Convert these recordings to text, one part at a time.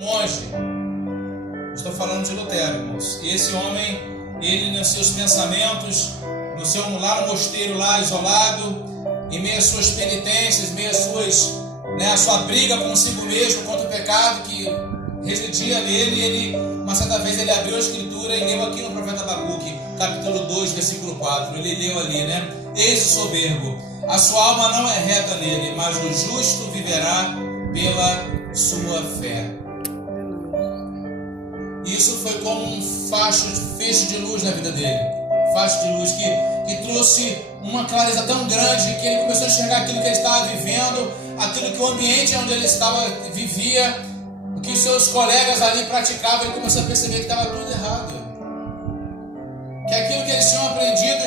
monge. Estou falando de Lutero, irmãos. E esse homem, ele nos seus pensamentos, lá no mosteiro, lá isolado, em meio às suas penitências, em meio às suas, a sua briga consigo mesmo contra o pecado que residia nele, uma certa vez ele abriu a escritura e leu aqui no profeta Abacuque, capítulo 2, versículo 4. Ele leu ali, Eis o soberbo, a sua alma não é reta nele, mas o justo viverá pela sua fé. Isso foi como um feixe de luz na vida dele. Facho de luz que trouxe uma clareza tão grande que ele começou a enxergar aquilo que ele estava vivendo, aquilo que o ambiente onde ele vivia, o que os seus colegas ali praticavam. Ele começou a perceber que estava tudo errado, que aquilo que eles tinham aprendido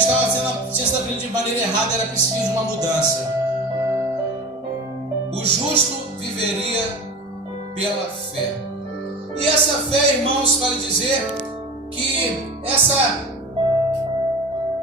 tinha sido aprendido de maneira errada. Era preciso de uma mudança. O justo viveria pela fé. E essa fé, irmãos, vale dizer que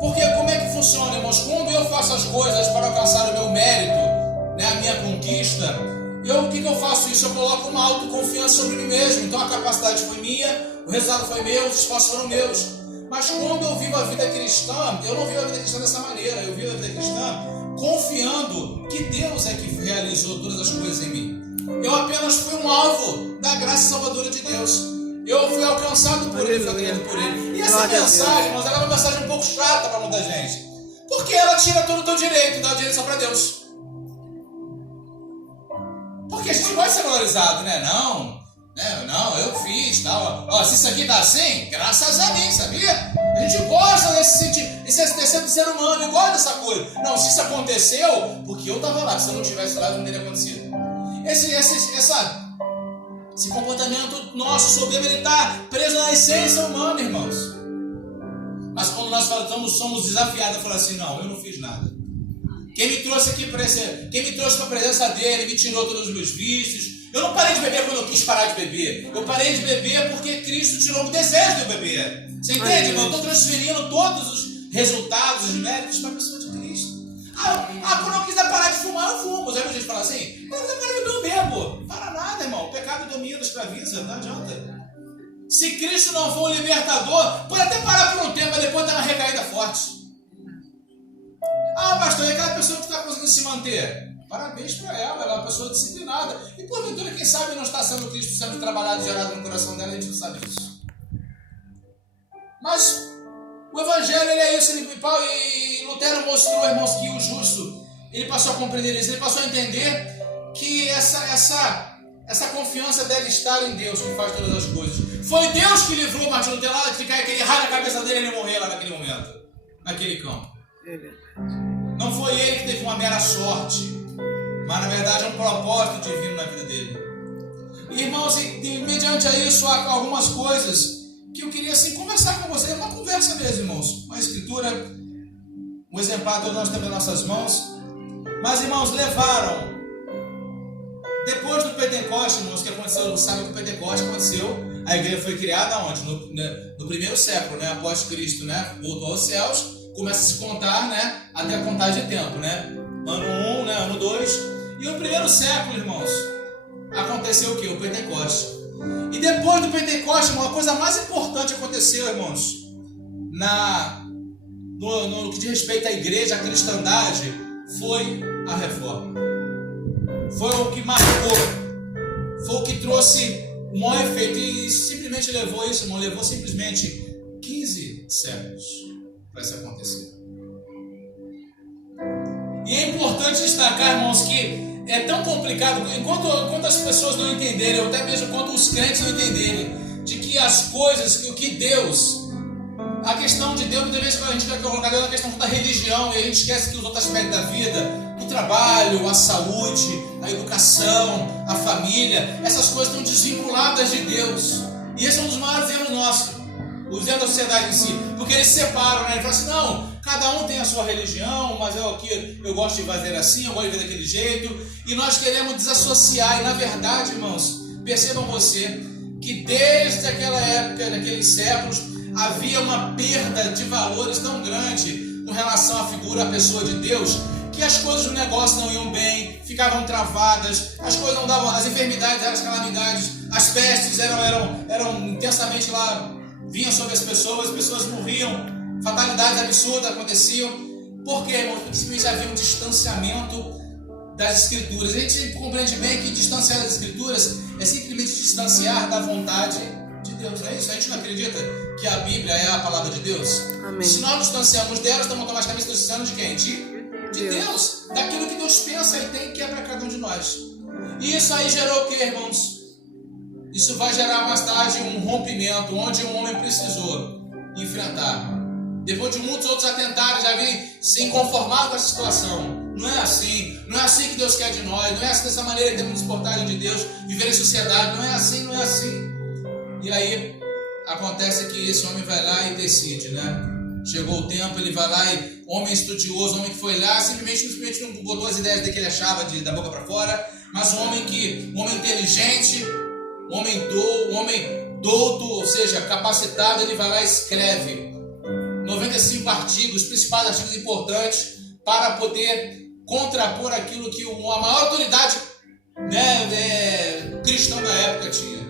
porque como é que funciona, irmãos? Quando eu faço as coisas para alcançar o meu mérito, a minha conquista, o que eu faço isso? Eu coloco uma autoconfiança sobre mim mesmo. Então a capacidade foi minha, o resultado foi meu, os esforços foram meus. Mas quando eu vivo a vida cristã, eu não vivo a vida cristã dessa maneira. Eu vivo a vida cristã confiando que Deus é que realizou todas as coisas em mim. Eu apenas fui um alvo da graça salvadora de Deus. Eu fui alcançado por Ele, fui atraído por Ele. E essa mensagem, irmãos, ela é uma mensagem um pouco chata para muita gente. Porque ela tira todo o teu direito e dá direção para Deus. Porque a gente vai ser valorizado, Não, eu fiz, tal. Se isso aqui tá assim, graças a mim, sabia? A gente gosta desse sentido, desse ser humano, eu gosto dessa coisa. Não, se isso aconteceu, porque eu estava lá. Se eu não tivesse lá, não teria acontecido. Esse comportamento nosso soberbo, ele está preso na essência humana, irmãos. Mas quando nós somos desafiados a falar assim, não, eu não fiz nada. Quem me trouxe para a presença dele, me tirou todos os meus vícios. Eu não parei de beber quando eu quis parar de beber. Eu parei de beber porque Cristo tirou o desejo de eu beber. Você entende, irmão? Eu estou transferindo todos os resultados, os méritos para a pessoa de Cristo. Quando eu quiser parar de fumar, eu fumo. Já viu gente falar assim? Quando eu quiser parar de beber, eu bebo. Para nada, irmão. O pecado domina, escraviza, não adianta. Se Cristo não for o libertador, pode até parar por um tempo, mas depois dá uma recaída forte. Pastor, e aquela pessoa que está conseguindo se manter? Parabéns para ela é uma pessoa disciplinada. E porventura, quem sabe não está sendo Cristo sendo trabalhado e gerado no coração dela, a gente não sabe disso. Mas o Evangelho, ele é isso. E Lutero mostrou, irmãos, que o justo, ele passou a compreender isso, ele passou a entender que essa confiança deve estar em Deus, que faz todas as coisas. Foi Deus que livrou o Martinho Lutero lá de cair aquele raio na cabeça dele e ele morrer lá naquele momento, naquele campo. Não foi ele que teve uma mera sorte, mas na verdade é um propósito divino na vida dele. E, irmãos, mediante a isso, há algumas coisas que eu queria assim conversar com vocês. É uma conversa mesmo, irmãos. Uma escritura, um exemplar todos nós temos em nossas mãos. Mas, irmãos, levaram, depois do Pentecostes, irmãos, que aconteceu, sabe que o Pentecostes aconteceu, a igreja foi criada onde? No primeiro século, após Cristo, voltou aos céus, começa a se contar, até a contagem de tempo, ano 1, ano 2, e o primeiro século, irmãos, aconteceu o que? O Pentecostes. E depois do Pentecostes, irmão, a coisa mais importante aconteceu, irmãos, no que diz respeito à igreja, à cristandade, foi a reforma. Foi o que marcou, foi o que trouxe o maior efeito, e simplesmente levou simplesmente 15 séculos para isso acontecer. E é importante destacar, irmãos, que é tão complicado, enquanto as pessoas não entenderem, ou até mesmo quando os crentes não entenderem, de que as coisas, o que Deus, a questão de Deus, muitas vezes a gente quer colocar Deus na questão da religião, e a gente esquece que os outros aspectos da vida, o trabalho, a saúde, a educação, a família, essas coisas estão desvinculadas de Deus. E esse é um dos maiores erros nossos, os erros da sociedade em si, porque eles separam, Ele fala assim, não, cada um tem a sua religião, mas eu gosto de fazer assim, eu gosto de ver daquele jeito, e nós queremos desassociar, e na verdade, irmãos, percebam você, que desde aquela época, naqueles séculos, havia uma perda de valores tão grande com relação à figura, à pessoa de Deus, que as coisas do negócio não iam bem, ficavam travadas, as coisas não davam, as enfermidades, as calamidades as pestes eram intensamente lá, vinham sobre as pessoas morriam, fatalidades absurdas aconteciam. Por quê, irmãos? Porque simplesmente havia um distanciamento das Escrituras. A gente compreende bem que distanciar das Escrituras é simplesmente distanciar da vontade de Deus, não é isso? A gente não acredita que a Bíblia é a palavra de Deus? Amém. Se nós nos distanciamos dela, estamos automaticamente nos distanciando de quem? De Deus, daquilo que Deus pensa e tem que é para cada um de nós. E isso aí gerou o que, irmãos? Isso vai gerar mais tarde um rompimento, onde um homem precisou enfrentar. Depois de muitos outros atentados, já virem se conformar com essa situação. Não é assim que Deus quer de nós, não é assim dessa maneira que temos nos portar de Deus, viver em sociedade, não é assim. E aí, acontece que esse homem vai lá e decide, né? Chegou o tempo, ele vai lá e, homem estudioso, homem que foi lá, simplesmente não botou as ideias dele que ele achava da boca para fora, mas um homem inteligente, um homem douto, ou seja, capacitado, ele vai lá e escreve 95 artigos, principais artigos importantes, para poder contrapor aquilo que a maior autoridade, né, cristã da época tinha.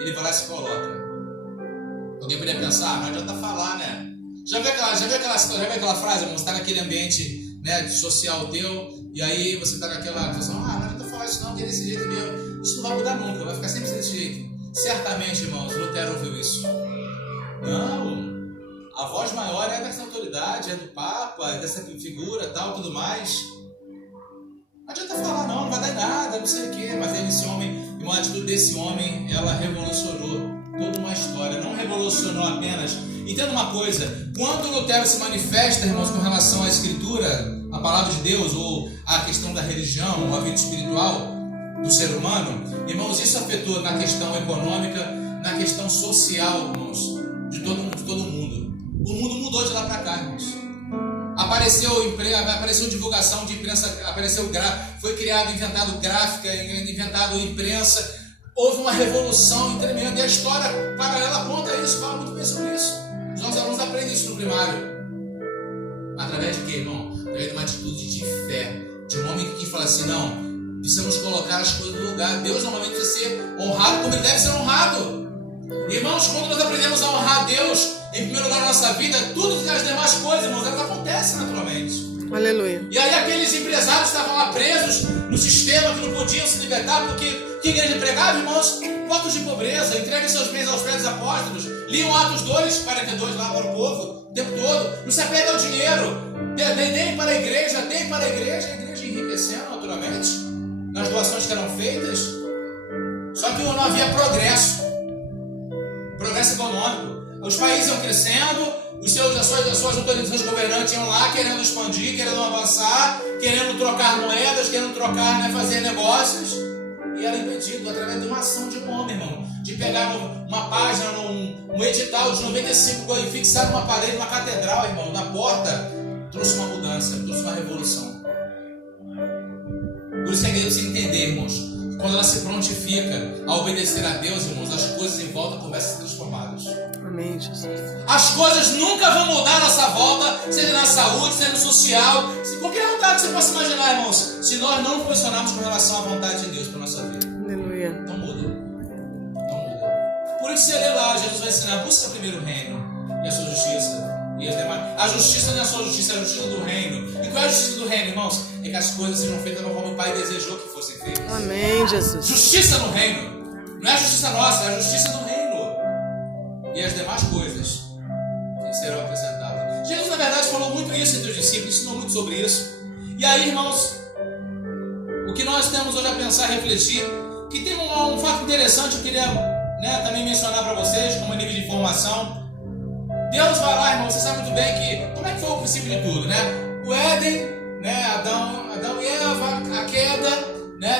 Ele vai lá e se coloca. Alguém poderia pensar, não adianta falar, né? Já viu aquela frase, você está naquele ambiente, né, social teu, e aí você está naquela situação, não adianta falar isso não, que é desse jeito mesmo. Isso não vai mudar nunca, vai ficar sempre desse jeito. Certamente, irmãos, Lutero ouviu isso. Não, a voz maior é dessa autoridade, é do Papa, é dessa figura, tal, tudo mais. Não adianta falar não vai dar nada, não sei o quê. Mas esse homem, e uma atitude desse homem, ela revolucionou toda uma história. Não revolucionou apenas. Entenda uma coisa, quando Lutero se manifesta, irmãos, com relação à Escritura, a palavra de Deus, ou a questão da religião, ou a vida espiritual do ser humano, irmãos, isso afetou na questão econômica, na questão social, irmãos, de todo mundo. O mundo mudou de lá para cá, irmãos. Apareceu divulgação de imprensa, foi inventado gráfica, inventado imprensa. Houve uma revolução tremenda e a história paralela aponta isso, fala muito bem sobre isso. Os nossos alunos aprendem isso no primário. Através de quê, irmão? Através de uma atitude de fé, de um homem que fala assim, não, precisamos colocar as coisas no lugar. Deus normalmente precisa ser honrado como ele deve ser honrado. Irmãos, quando nós aprendemos a honrar Deus em primeiro lugar na nossa vida, tudo as demais coisas, irmãos, elas acontecem naturalmente. Aleluia. E aí aqueles empresários estavam lá presos no sistema, que não podiam se libertar, porque que igreja pregava, irmãos? Votos de pobreza, entreguem seus bens aos pés dos apóstolos, liam Atos 2, 42 lá para o povo, o tempo todo, não se apega ao dinheiro, deem para a igreja, a igreja enriquecendo naturalmente, nas doações que eram feitas, só que não havia progresso econômico. Os países iam crescendo, as suas autorizações governantes iam lá querendo expandir, querendo avançar, querendo trocar moedas, querendo trocar, fazer negócios, e era impedido através de uma ação de um homem, irmão, de pegar uma página, um edital de 95 e fixar numa parede, uma catedral, irmão, na porta, trouxe uma mudança, trouxe uma revolução. Por isso que a igreja precisa entender, irmãos, quando ela se prontifica a obedecer a Deus, irmãos, as coisas em volta começam a ser transformadas. Amém, Jesus. As coisas nunca vão mudar à nossa volta, seja na saúde, seja no social, qualquer vontade que você possa imaginar, irmãos, se nós não nos posicionarmos com relação à vontade de Deus para a nossa vida. Aleluia. Não muda. Por isso você lê lá, Jesus vai ensinar, busca primeiro o reino e a sua justiça. E as demais. A justiça não é a sua justiça, é a justiça do reino. E qual é a justiça do reino, irmãos? É que as coisas sejam feitas da forma que o Pai desejou que fossem feitas. Amém, Jesus. Justiça no reino. Não é a justiça nossa, é a justiça do reino. E as demais coisas que serão acrescentadas. Jesus, na verdade, falou muito isso entre os discípulos, ensinou muito sobre isso. E aí, irmãos, o que nós temos hoje a pensar e refletir, que tem um fato interessante, eu queria também mencionar para vocês, como nível de informação. Deus vai lá, irmão, você sabe muito bem que, como é que foi o princípio de tudo, O Éden, Adão e Eva, a queda,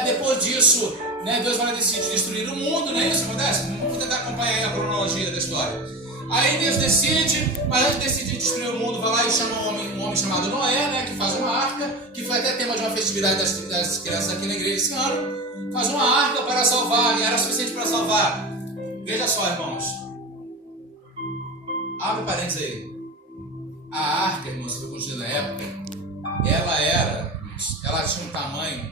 depois disso, Deus vai decidir destruir o mundo, não é isso que acontece? Vamos tentar acompanhar aí a cronologia da história. Aí Deus decide, mas antes de decidir destruir o mundo, vai lá e chama um homem chamado Noé, que faz uma arca, que foi até tema de uma festividade das crianças aqui na igreja esse ano, faz uma arca para salvar, e era suficiente para salvar. Veja só, irmãos. Abre parênteses aí. A arca, irmãos, que foi construída na época, ela tinha um tamanho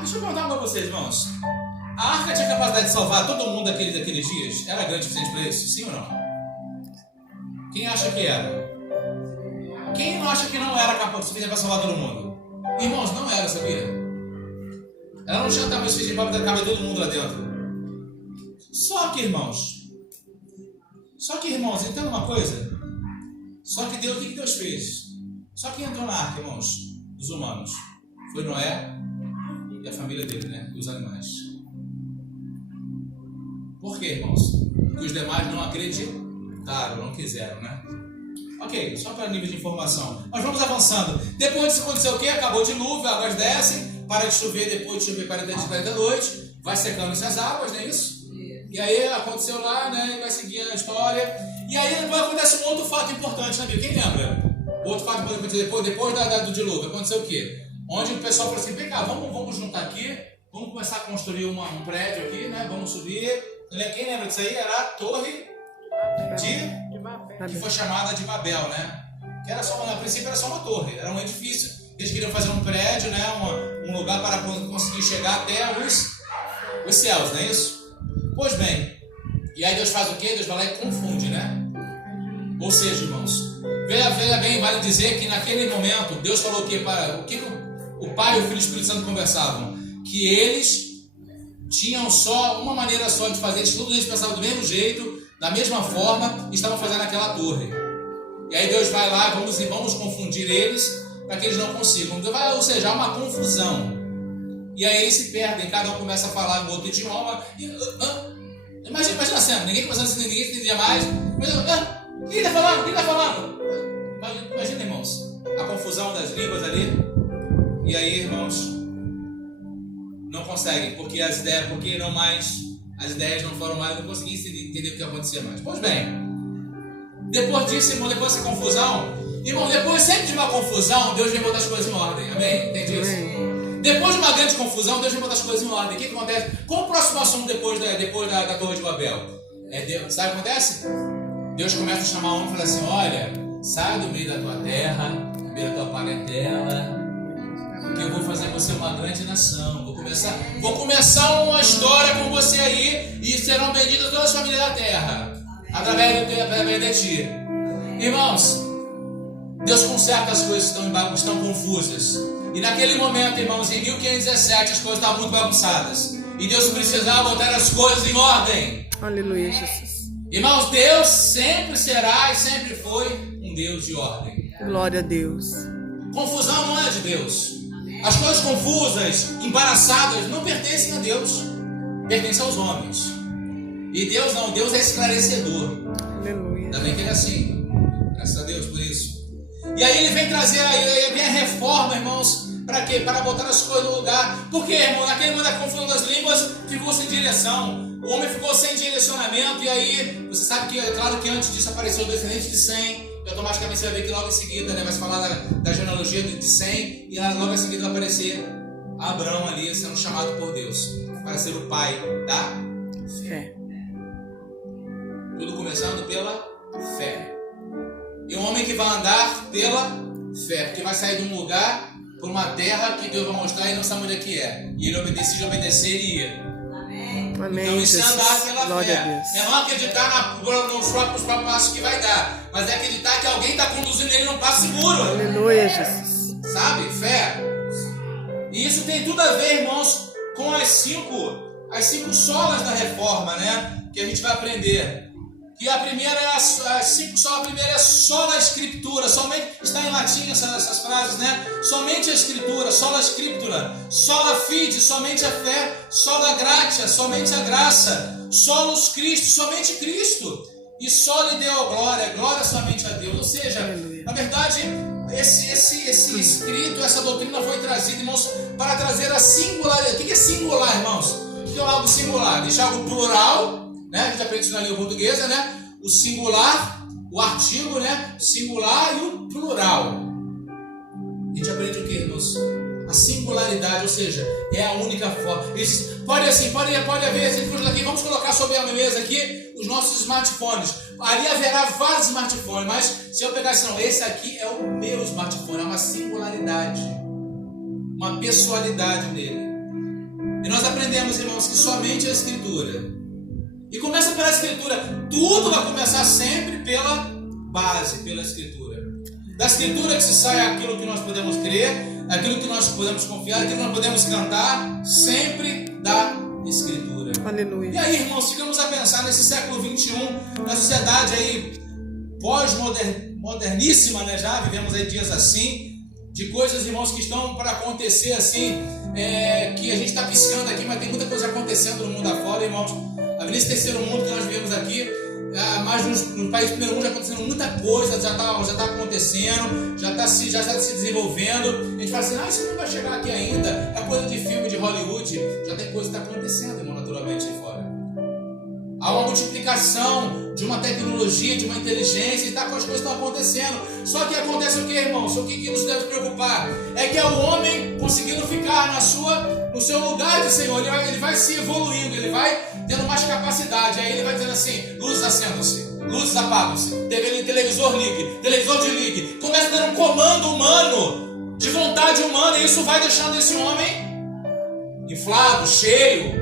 Deixa eu perguntar para vocês, irmãos. A arca tinha capacidade de salvar todo mundo daqueles dias? Era grande o suficiente para isso? Sim ou não? Quem acha que era? Quem não acha que não era capaz o suficiente para salvar todo mundo? Irmãos, não era, sabia? Ela não tinha tamanho suficiente para caber todo mundo lá dentro. Só que, irmãos, entenda uma coisa. Só que Deus, o que Deus fez? Só quem entrou na arca, irmãos, os humanos, foi Noé e a família dele, né? E os animais. Por quê, irmãos? Porque os demais não acreditaram, não quiseram, né? Ok, só para nível de informação. Mas vamos avançando. Depois disso aconteceu o quê? Acabou o dilúvio, águas descem, para de chover, depois de chover 40 dias, 40 noites, vai secando-se as águas, não é isso? E aí aconteceu lá, né? E vai seguir a história. E aí depois acontece um outro fato importante na Bíblia. Quem lembra? Outro fato que pode acontecer depois do dilúvio. Aconteceu o quê? Onde o pessoal falou assim, vem cá, vamos juntar aqui, vamos começar a construir um prédio aqui, né? Vamos subir. Quem lembra disso aí? Era a torre que foi chamada de Babel, né? Que era só, a princípio era só uma torre, era um edifício. Eles queriam fazer um prédio, né? Um lugar para conseguir chegar até os céus, não é isso? Pois bem, e aí Deus faz o quê? Deus vai lá e confunde, né? Ou seja, irmãos, veja bem, vale dizer que naquele momento Deus falou o que o Pai e o Filho e o Espírito Santo conversavam? Que eles tinham só uma maneira só de fazer, todos eles pensavam do mesmo jeito, da mesma forma, e estavam fazendo aquela torre. E aí Deus vai lá, vamos confundir eles, para que eles não consigam. Ou seja, há uma confusão. E aí eles se perdem, cada um começa a falar em outro idioma. Imagina a cena, ninguém começando a ninguém entendia mais. O que ele está falando? O que ele está falando? Imagina, irmãos, a confusão das línguas ali. E aí, irmãos, não conseguem, porque as ideias não foram mais, não conseguiam entender o que acontecia mais. Pois bem, depois disso, irmão, depois dessa confusão, irmão, depois sempre de uma confusão, Deus vem botar as coisas em ordem. Amém? Entende isso? Depois de uma grande confusão, Deus vem botar as coisas em ordem. O que acontece? Qual o próximo assunto depois da Torre de Babel? Sabe o que acontece? Deus começa a chamar o homem e fala assim, olha, sai do meio da tua terra, do meio da tua parentela, que eu vou fazer você uma grande nação. Vou começar uma história com você aí, e serão benditas todas as famílias da terra, através de ti. Irmãos, Deus conserta as coisas que estão confusas. E naquele momento, irmãos, em 1517, as coisas estavam muito bagunçadas. E Deus precisava botar as coisas em ordem. Aleluia, Jesus. Irmãos, Deus sempre será e sempre foi um Deus de ordem. Glória a Deus. Confusão não é de Deus. As coisas confusas, embaraçadas, não pertencem a Deus. Pertencem aos homens. E Deus não, Deus é esclarecedor. Aleluia. Ainda bem que ele é assim. Graças a Deus por isso. E aí ele vem trazer, aí vem a reforma, irmãos. Para quê? Para botar as coisas no lugar. Porque, irmão, naquele momento da confusão das línguas, ficou sem direção. O homem ficou sem direcionamento. E aí, você sabe que, é claro que antes disso apareceu o descendente de Sem. E automaticamente você vai ver que logo em seguida, né, vai se falar da genealogia de Sem. E logo em seguida vai aparecer Abraão ali, sendo chamado por Deus para ser o pai da fé. Tudo começando pela fé. E um homem que vai andar pela fé, porque vai sair de um lugar por uma terra que Deus vai mostrar e não sabe onde é que é. E ele obedecer e ia. Amém. Então isso é andar pela Glória fé. É não acreditar nos próprios passos que vai dar, mas é acreditar que alguém está conduzindo ele num passo seguro. Aleluia, Jesus. Sabe? Fé. E isso tem tudo a ver, irmãos, com as cinco solas da reforma, né? Que a gente vai aprender. E a primeira é a primeira é sola escritura, somente está em latim essas frases, né? Somente a escritura, sola scriptura, sola fide, somente a fé, sola gratia, somente a graça, solus Cristo, somente Cristo, e soli Deo glória, glória somente a Deus. Ou seja, na verdade, esse escrito, essa doutrina foi trazida, irmãos, para trazer a singularidade. O que é singular, irmãos? O que é algo singular? Deixar algo plural. Né? A gente aprende isso na língua portuguesa, né? O singular, o artigo, né? Singular e o plural. A gente aprende o que, irmãos? A singularidade, ou seja, é a única forma. Pode haver, aqui, vamos colocar sobre a mesa aqui os nossos smartphones. Ali haverá vários smartphones, mas se eu pegar assim, não, esse aqui é o meu smartphone, é uma singularidade, uma pessoalidade nele. E nós aprendemos, irmãos, que somente a Escritura. E começa pela Escritura. Tudo vai começar sempre pela base, pela Escritura. Da Escritura que se sai aquilo que nós podemos crer, aquilo que nós podemos confiar, aquilo que nós podemos cantar, sempre da Escritura. Aleluia. E aí, irmãos, ficamos a pensar nesse século XXI, na sociedade aí pós-moderníssima, né? Já vivemos aí dias assim, de coisas, irmãos, que estão para acontecer assim, que a gente está piscando aqui, mas tem muita coisa acontecendo no mundo afora, irmãos. Nesse terceiro mundo que nós vivemos aqui, mas no país do primeiro mundo já está acontecendo muita coisa, já está acontecendo, já está se desenvolvendo. A gente fala assim, isso não vai chegar aqui ainda, é coisa de filme de Hollywood. Já tem coisa que está acontecendo, irmão, naturalmente aí fora. Há uma multiplicação de uma tecnologia, de uma inteligência, e as coisas estão acontecendo. Só que acontece o que, irmãos? O que nos deve preocupar? É que é o homem conseguindo ficar no seu lugar de Senhor. Ele vai se evoluindo, ele vai tendo mais capacidade. Aí ele vai dizendo assim, luzes acendam-se, luzes apagam-se, televisor ligue, televisor desligue. Começa a dar um comando humano, de vontade humana, e isso vai deixando esse homem inflado, cheio,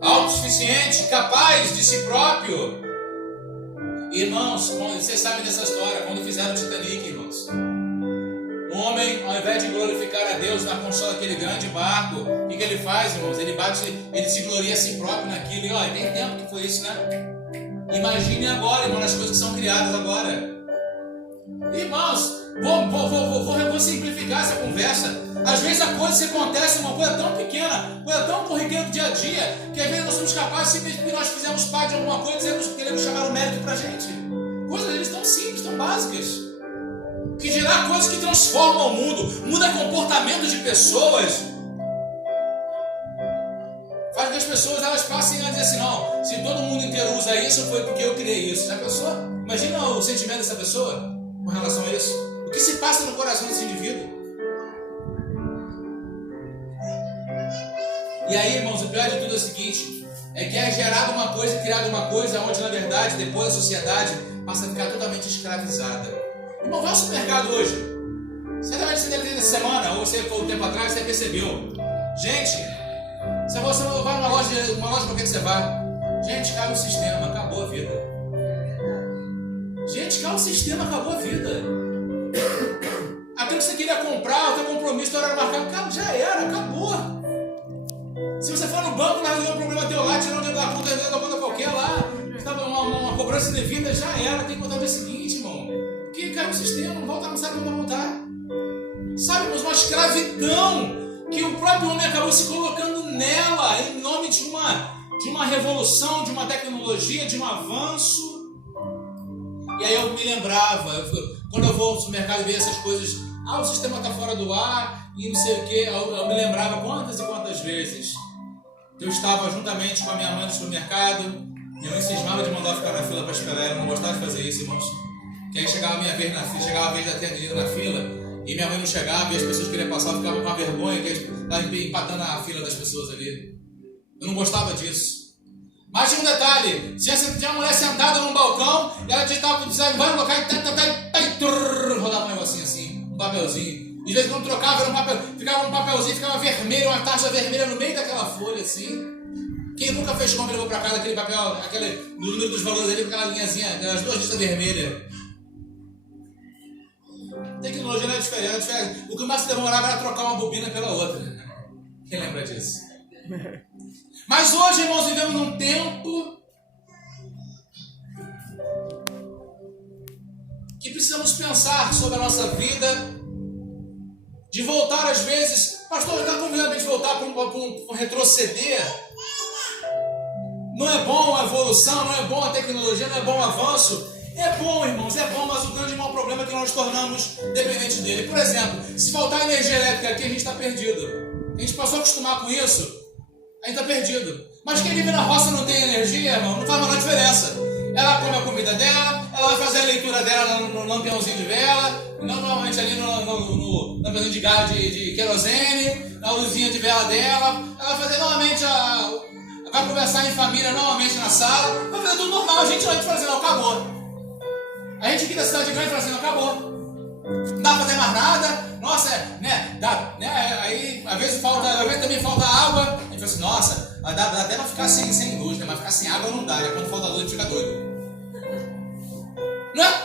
autossuficiente, capaz de si próprio. Irmãos, vocês sabem dessa história, quando fizeram o Titanic, irmãos. O homem, ao invés de glorificar a Deus na construção daquele grande barco, o que ele faz, irmãos? Ele se gloria a si próprio naquilo. E tem tempo que foi isso, né? Imagine agora, irmão, as coisas que são criadas agora. Irmãos, vou simplificar essa conversa. Às vezes a coisa que acontece, uma coisa tão pequena, coisa tão corriqueira do dia a dia, que às vezes nós somos capazes, simplesmente porque nós fizemos parte de alguma coisa, queremos chamar o mérito pra gente. Coisas às vezes tão simples, tão básicas, que dirá coisas que transformam o mundo, muda comportamento de pessoas, faz que as pessoas elas passem a dizer assim, não, se todo mundo inteiro usa isso, foi porque eu criei isso. Já pensou? Imagina o sentimento dessa pessoa com relação a isso. O que se passa no coração desse indivíduo? E aí, irmãos, o pior de tudo é o seguinte, é que é gerada uma coisa, criada uma coisa, onde na verdade, depois a sociedade passa a ficar totalmente escravizada. Irmão, vai ao supermercado hoje. Certamente você deve ter essa semana, ou você foi um tempo atrás, você percebeu. Gente, se você vai numa loja qualquer que você vai, gente, caiu o sistema, acabou a vida. Gente, caiu o sistema, acabou a vida. Aquilo que você queria comprar, o teu compromisso, o teu horário marcado, já era, acabou. Se você for no banco, lá resolver um problema teu lá, tirar um dinheiro da conta qualquer lá, uma cobrança devida, já era, tem que botar o dia seguinte, irmão. Porque caiu o sistema, não volta, não sabe como vai voltar. Sabe, mas uma escravidão que o próprio homem acabou se colocando nela, em nome de uma revolução, de uma tecnologia, de um avanço. E aí eu me lembrava, quando eu vou ao supermercado e vejo essas coisas, o sistema está fora do ar, e não sei o que, eu me lembrava quantas e quantas vezes eu estava juntamente com a minha mãe no supermercado, minha mãe cismava de mandar ficar na fila para esperar ela, eu não gostava de fazer isso, irmãos. Que aí chegava a minha vez na fila, chegava a vez de atendida na fila, e minha mãe não chegava, e as pessoas queriam passar, eu ficava com uma vergonha, que estava empatando a fila das pessoas ali. Eu não gostava disso. Mas tinha um detalhe, tinha uma mulher sentada num balcão, e ela digitava, vai no local, e rodava um negocinho assim, um papelzinho. E de vez em quando trocava, era um papel, ficava um papelzinho, ficava vermelho, uma taxa vermelha no meio daquela folha assim. Quem nunca fez compra e levou pra casa aquele papel, no número dos valores ali, com aquela linhazinha, aquelas duas listas vermelhas. Tecnologia não é diferente. O que mais se demorava era trocar uma bobina pela outra. Quem lembra disso? Mas hoje, irmãos, vivemos num tempo que precisamos pensar sobre a nossa vida, de voltar às vezes. Pastor, está convidando a gente voltar para um retroceder. Não é bom a evolução, não é bom a tecnologia, não é bom o avanço. É bom, irmãos, é bom, mas o grande mau problema é que nós nos tornamos dependentes dele. Por exemplo, se faltar energia elétrica aqui, a gente está perdido. A gente passou a acostumar com isso, a gente está perdido. Mas quem vive na roça não tem energia, irmão, não faz a menor diferença. Ela come a comida dela, ela vai fazer a leitura dela no lampiãozinho de vela, normalmente ali no lampiãozinho de gás de querosene, na luzinha de vela dela. Ela vai fazer normalmente vai conversar em família normalmente na sala, vai fazer tudo normal. A gente não vai fazer, não, acabou. A gente aqui da cidade grande fala assim, não, acabou. Não dá pra fazer mais nada, nossa, aí às vezes também falta água. A gente fala assim, nossa, dá até pra ficar sem luz, né? Mas ficar sem água não dá, né? Quando falta luz a gente fica doido. Não é?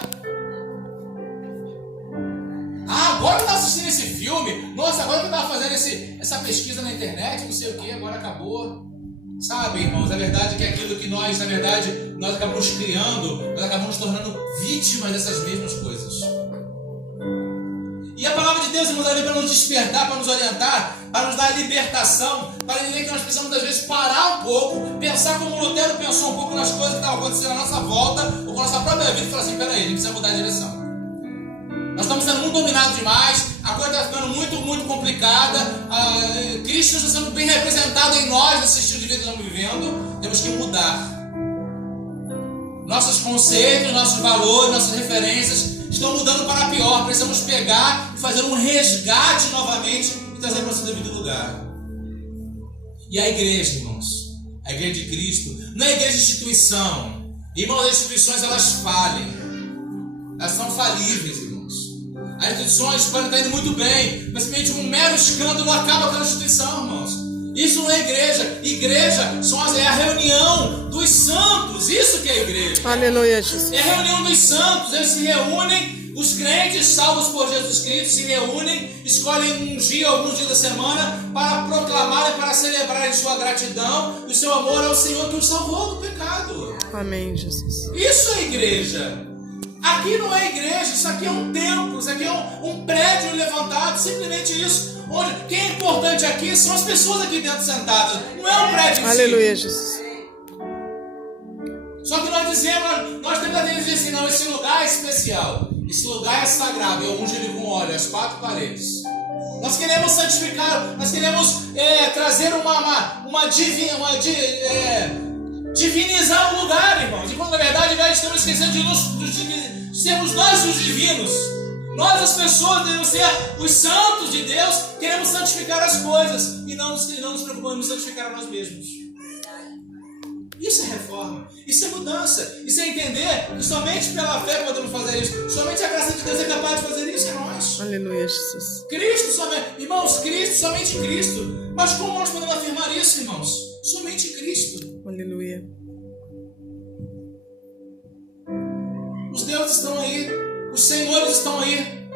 Agora eu tava assistindo esse filme, nossa, agora que eu tava fazendo essa pesquisa na internet, não sei o que, agora acabou. Sabe, irmãos, a verdade é que aquilo que nós acabamos criando, nós acabamos nos tornando vítimas dessas mesmas coisas. E a palavra de Deus, irmãos, ela vem para nos despertar, para nos orientar, para nos dar libertação, para entender que nós precisamos, às vezes, parar um pouco, pensar como Lutero pensou um pouco nas coisas que estavam acontecendo à nossa volta, ou com a nossa própria vida, e falar assim, peraí, a gente precisa mudar a direção. Nós estamos sendo muito dominados demais, a coisa está ficando muito, muito complicada, Cristo está sendo bem representado em nós, nesse estilo de vida que estamos vivendo, temos que mudar. Nossos conceitos, nossos valores, nossas referências estão mudando para pior. Precisamos pegar e fazer um resgate novamente e trazer para o seu devido lugar. E a igreja, irmãos, a igreja de Cristo, não é a igreja de instituição. Irmãos, as instituições elas falhem, elas são falíveis, irmãos. As instituições podem estar indo muito bem, mas simplesmente um mero escândalo acaba com a instituição, irmãos. Isso não é igreja. Igreja é a reunião dos santos. Isso que é igreja. Aleluia, Jesus. É a reunião dos santos. Eles se reúnem, os crentes salvos por Jesus Cristo se reúnem, escolhem alguns dias da semana para proclamarem, para celebrarem sua gratidão e seu amor ao Senhor que os salvou do pecado. Amém, Jesus. Isso é igreja. Aqui não é igreja, isso aqui é um templo, isso aqui é um prédio levantado, simplesmente isso. Onde quem é importante aqui são as pessoas aqui dentro sentadas, não é um prédio em si. Aleluia, Jesus. Só que nós temos a dizer assim, não, esse lugar é especial, esse lugar é sagrado, eu unjo ele com óleo, as 4 paredes. Nós queremos santificar, nós queremos trazer divinizar o lugar, irmãos. E quando na verdade nós estamos esquecendo de sermos nós os divinos. Nós, as pessoas, devemos ser os santos de Deus, queremos santificar as coisas e não nos preocupamos em santificar a nós mesmos. Isso é reforma, isso é mudança, isso é entender que somente pela fé podemos fazer isso, somente a graça de Deus é capaz de fazer isso em nós. Aleluia, Jesus. Cristo somente, irmãos, Cristo, somente Cristo. Mas como nós podemos afirmar isso, irmãos? Somente Cristo. Aleluia. Os deuses estão aí, os senhores estão aí,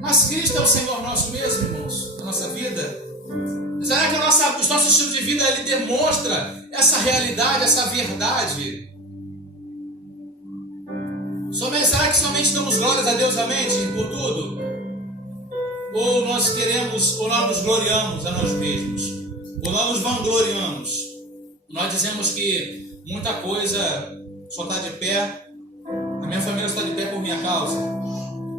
mas Cristo é o Senhor nosso mesmo, irmãos, da nossa vida. Será que o nosso estilo de vida ele demonstra essa realidade, essa verdade? Será que somente damos glórias a Deus somente por tudo? Ou nós nos gloriamos a nós mesmos? Ou nós nos vangloriamos? Nós dizemos que muita coisa só está de pé, a minha família está de pé por minha causa.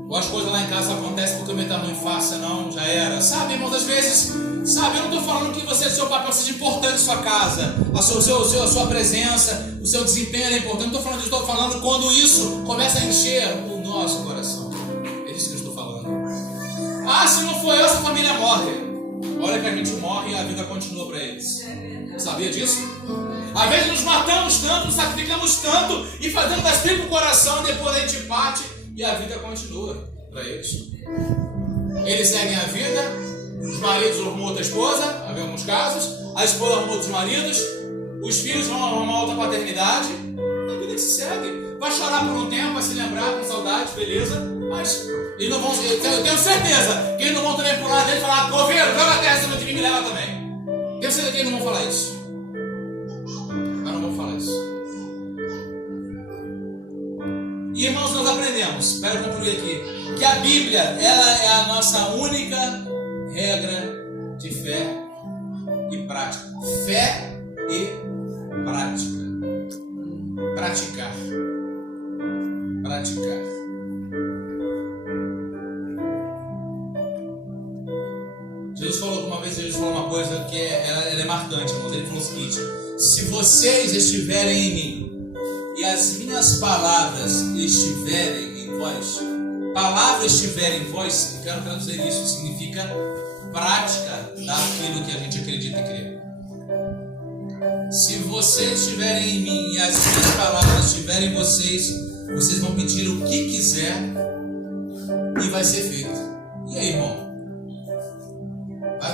Ou as coisas lá em casa acontecem porque o meu tamanho fácil, não, já era. Sabe, irmãos, às vezes, eu não estou falando que seu papel seja importante em sua casa, a sua presença, o seu desempenho é importante. Não estou falando disso, estou falando quando isso começa a encher o nosso coração. É disso que eu estou falando. Se não for eu, essa família morre. Olha que a gente morre e a vida continua para eles. Sabia disso? Às vezes nos matamos tanto, nos sacrificamos tanto e fazemos das tripas o coração e depois a gente parte e a vida continua para eles. Eles seguem a vida, os maridos arrumam outra esposa, em alguns casos, a esposa arrumou outros maridos, os filhos vão arrumar outra paternidade, a vida que se segue. Vai chorar por um tempo, vai se lembrar com saudade, beleza, mas eles não vão, eu tenho certeza que eles não vão também por lá dele e falar, governo, joga a terra acima de mim e me leva também. Tenho certeza que eles não vão falar isso. Mas não vão falar isso. E irmãos, nós aprendemos, para concluir aqui, que a Bíblia ela é a nossa única regra de fé e prática. Fé e prática. Praticar. Jesus falou uma coisa que ela é marcante, irmãos. Ele falou o seguinte: se vocês estiverem em mim e as minhas palavras estiverem em vós, eu quero traduzir isso, significa prática daquilo que a gente acredita e crê. Se vocês estiverem em mim e as minhas palavras estiverem em vocês vão pedir o que quiser e vai ser feito. E aí, irmão?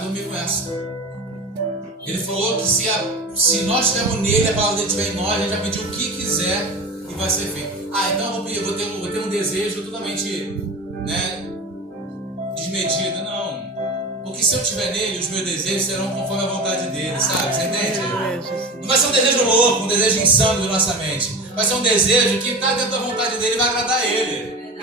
dormir com essa. Ele falou que se nós estivermos nele, a palavra dele estiver em nós, a gente vai pedir o que quiser e vai ser feito. Então eu vou ter um desejo totalmente, né, desmedido. Não. Porque se eu estiver nele, os meus desejos serão conforme a vontade dele, sabe? Você entende? Não vai ser um desejo louco, um desejo insano da nossa mente. Vai ser um desejo que está dentro da vontade dele e vai agradar a ele.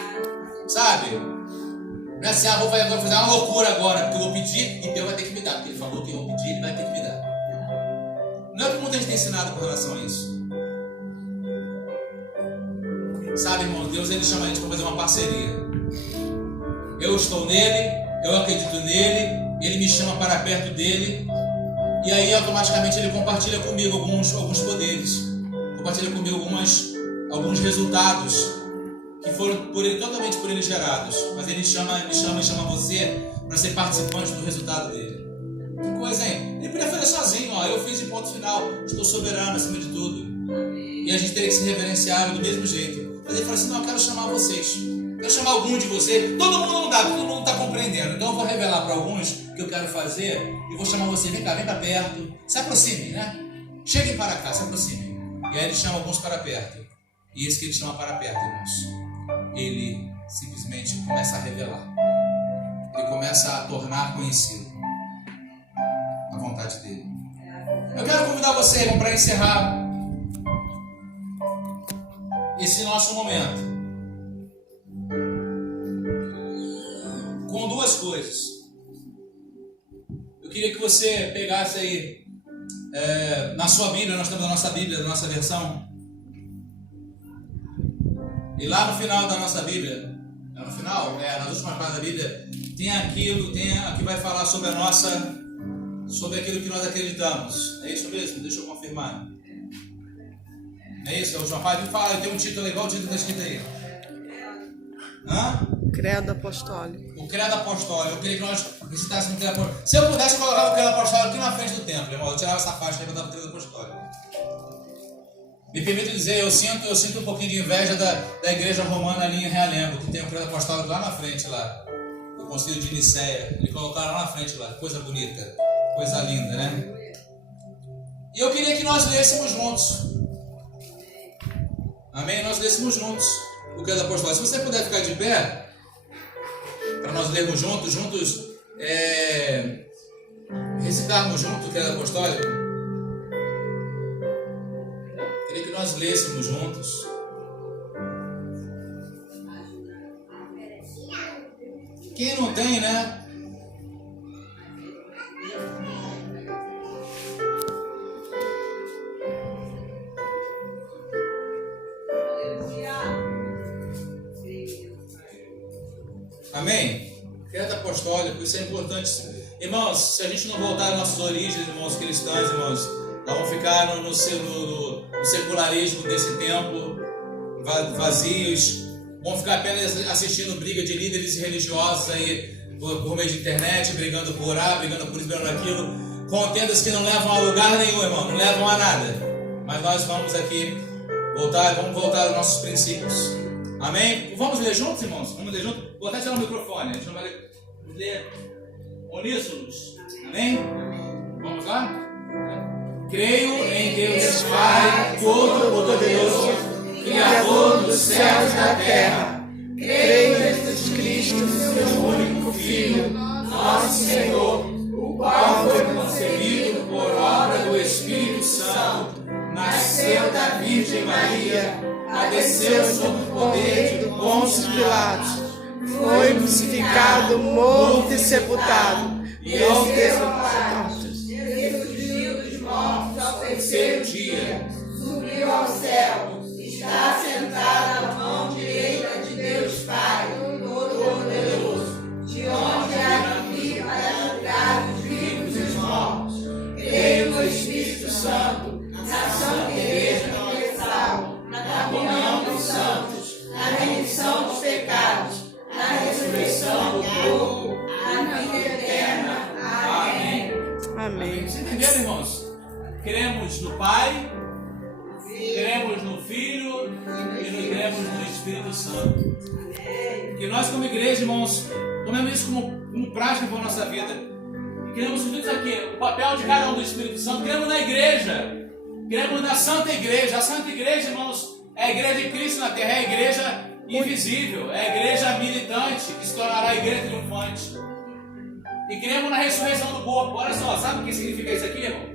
Sabe? Não é assim, vou fazer uma loucura agora, porque eu vou pedir e Deus vai ter que me dar. Porque ele falou que eu vou pedir, ele vai ter que me dar. Não é o que muita gente tem ensinado com relação a isso. Sabe, irmão, Deus ele chama a gente para fazer uma parceria. Eu estou nele, eu acredito nele, ele me chama para perto dele, e aí automaticamente ele compartilha comigo alguns poderes, compartilha comigo alguns resultados que foram totalmente por ele gerados, mas ele chama você para ser participante do resultado dele. Que coisa, hein? Ele podia fazer sozinho, eu fiz em ponto final, estou soberano acima de tudo, e a gente teria que se reverenciar do mesmo jeito. Mas ele falou assim, não, eu quero chamar vocês. Quero chamar algum de vocês. Todo mundo não dá, todo mundo não está compreendendo. Então eu vou revelar para alguns o que eu quero fazer. E vou chamar você, vem cá, vem para perto. Se aproximem, né? Cheguem para cá, se aproximem. E aí ele chama alguns para perto. E esse que ele chama para perto, irmãos, ele simplesmente começa a revelar. Ele começa a tornar conhecido a vontade dele. Eu quero convidar você, irmão, para encerrar esse nosso momento com duas coisas. Eu queria que você pegasse aí na sua Bíblia, nós temos a nossa Bíblia, a nossa versão, e lá no final da nossa Bíblia, no final, nas últimas páginas da Bíblia, tem aquilo que vai falar sobre aquilo que nós acreditamos. É isso mesmo? Deixa eu confirmar. É isso, a última página. Fala, tem um título igual o título que está escrito aí. Credo apostólico. O credo apostólico. Eu queria que nós recitássemos o credo apostólico. Se eu pudesse, eu colocava o credo apostólico aqui na frente do templo, irmão. Eu tirava essa faixa e botava o credo apostólico. Me permito dizer, eu sinto um pouquinho de inveja da igreja romana ali em Realengo, que tem o credo apostólico lá na frente, lá. O concílio de Nicéia. Eles colocaram lá na frente, lá. Coisa bonita. Coisa linda, né? E eu queria que nós lêssemos juntos. Amém? Nós lêssemos juntos o credo apostólico. Se você puder ficar de pé, para nós lermos juntos, recitarmos juntos o credo apostólico. Queria que nós lêssemos juntos. Quem não tem, né? Amém? Credo apostólico, isso é importante. Irmãos, se a gente não voltar às nossas origens, irmãos cristãos, irmãos, nós vamos ficar no secularismo desse tempo, vazios, vamos ficar apenas assistindo briga de líderes religiosos aí por meio de internet, brigando por brigando por isso, brigando aquilo, contendas que não levam a lugar nenhum, irmão, não levam a nada. Mas nós vamos aqui vamos voltar aos nossos princípios. Amém? Vamos ler juntos, irmãos? Vamos ler juntos? Vou até tirar o microfone, a gente não vai ler uníssonos. Amém? Vamos lá? Creio em Deus Pai Todo-Poderoso, Criador dos céus e da terra. Creio em Jesus Cristo, seu único Filho, nosso Senhor, o qual foi concebido por obra do Espírito Santo, nasceu da Virgem Maria, padeceu sob o poder de Pôncio Pilatos, foi crucificado, morto e sepultado, e ao ressurgiu dos mortos ao terceiro dia, subiu ao céu, está sentado à mão direita de Deus Pai Todo-Poderoso, de onde há de vir para julgar os vivos e os mortos. Creio no Espírito Santo, na Santa Igreja Universal, na comunhão dos santos, na remissão dos pecados, na ressurreição do corpo, na vida eterna. Amém. Amém. Vocês entenderam, irmãos? Cremos no Pai, cremos no Filho e cremos no Espírito Santo. Que nós, como igreja, irmãos, tomemos isso como prática para a nossa vida. E cremos juntos aqui, o papel de cada um do Espírito Santo. Cremos na igreja. Cremos na Santa Igreja. A Santa Igreja, irmãos, é a igreja de Cristo na terra. É a igreja invisível. É a igreja militante, que se tornará a igreja triunfante. E cremos na ressurreição do corpo. Olha só, sabe o que significa isso aqui, irmão?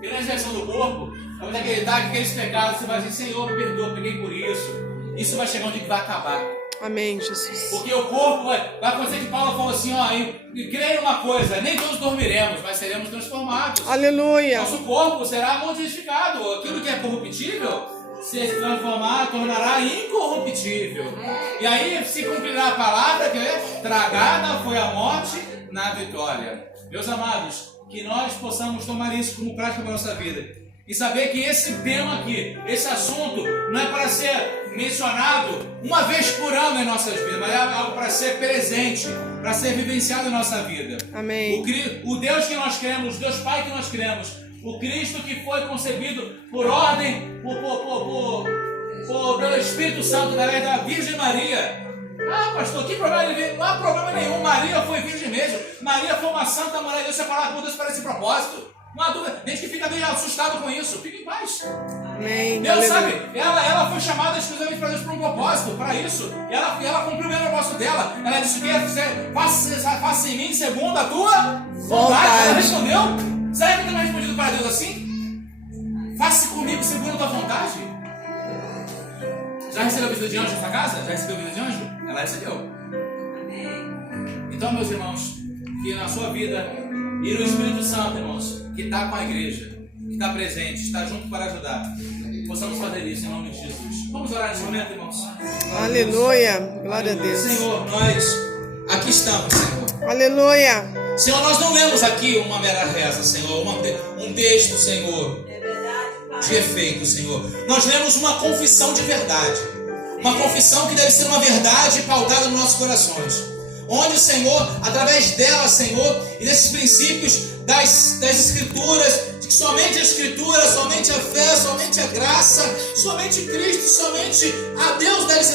Crer na ressurreição do corpo, vamos acreditar que aqueles pecados, você vai dizer, Senhor, me perdoa, peguei por isso. Isso vai chegar um dia que vai acabar. Amém, Jesus. Porque o corpo vai acontecer que Paulo falou assim, ó, e creio uma coisa, nem todos dormiremos, mas seremos transformados. Aleluia. Nosso corpo será modificado. Aquilo que é corruptível se transformar, tornará incorruptível. E aí se cumprirá a palavra que é tragada foi a morte na vitória. Meus amados, que nós possamos tomar isso como prática para a nossa vida. E saber que esse tema aqui, esse assunto, não é para ser mencionado uma vez por ano em nossas vidas, mas é algo para ser presente, para ser vivenciado em nossa vida. Amém. O Deus que nós cremos, o Deus Pai que nós cremos, o Cristo que foi concebido por ordem, pelo Espírito Santo, através da Virgem Maria. Ah, pastor, que problema? Não há problema nenhum. Maria foi virgem mesmo. Maria foi uma santa mulher de Deus, separada por Deus para esse propósito. Não há dúvida. Gente que fica meio assustado com isso. Fica em paz. Amém. Deus Aleluia. sabe, ela foi chamada exclusivamente para Deus por um propósito, para isso. E ela cumpriu o mesmo propósito dela. Ela disse que faça em mim segundo a tua vontade. Ela respondeu. Será que eu tenho respondido para Deus assim? Faça comigo segundo a tua vontade. Já recebeu a visita de anjo nessa casa? Já recebeu a visita de anjo? Ela recebeu. Então, meus irmãos, que na sua vida e no Espírito Santo, irmãos, que está com a igreja, que está presente, está junto para ajudar, possamos fazer isso em nome de Jesus. Vamos orar nesse momento, irmãos? Aleluia. Glória a Deus. Senhor, nós aqui estamos, Senhor. Aleluia. Senhor, nós não lemos aqui uma mera reza, Senhor, um texto, Senhor, de efeito, Senhor. Nós lemos uma confissão de verdade. Uma confissão que deve ser uma verdade pautada nos nossos corações. Onde o Senhor, através dela, Senhor, e desses princípios das Escrituras, de que somente a Escritura, somente a fé, somente a graça, somente Cristo, somente a Deus deve ser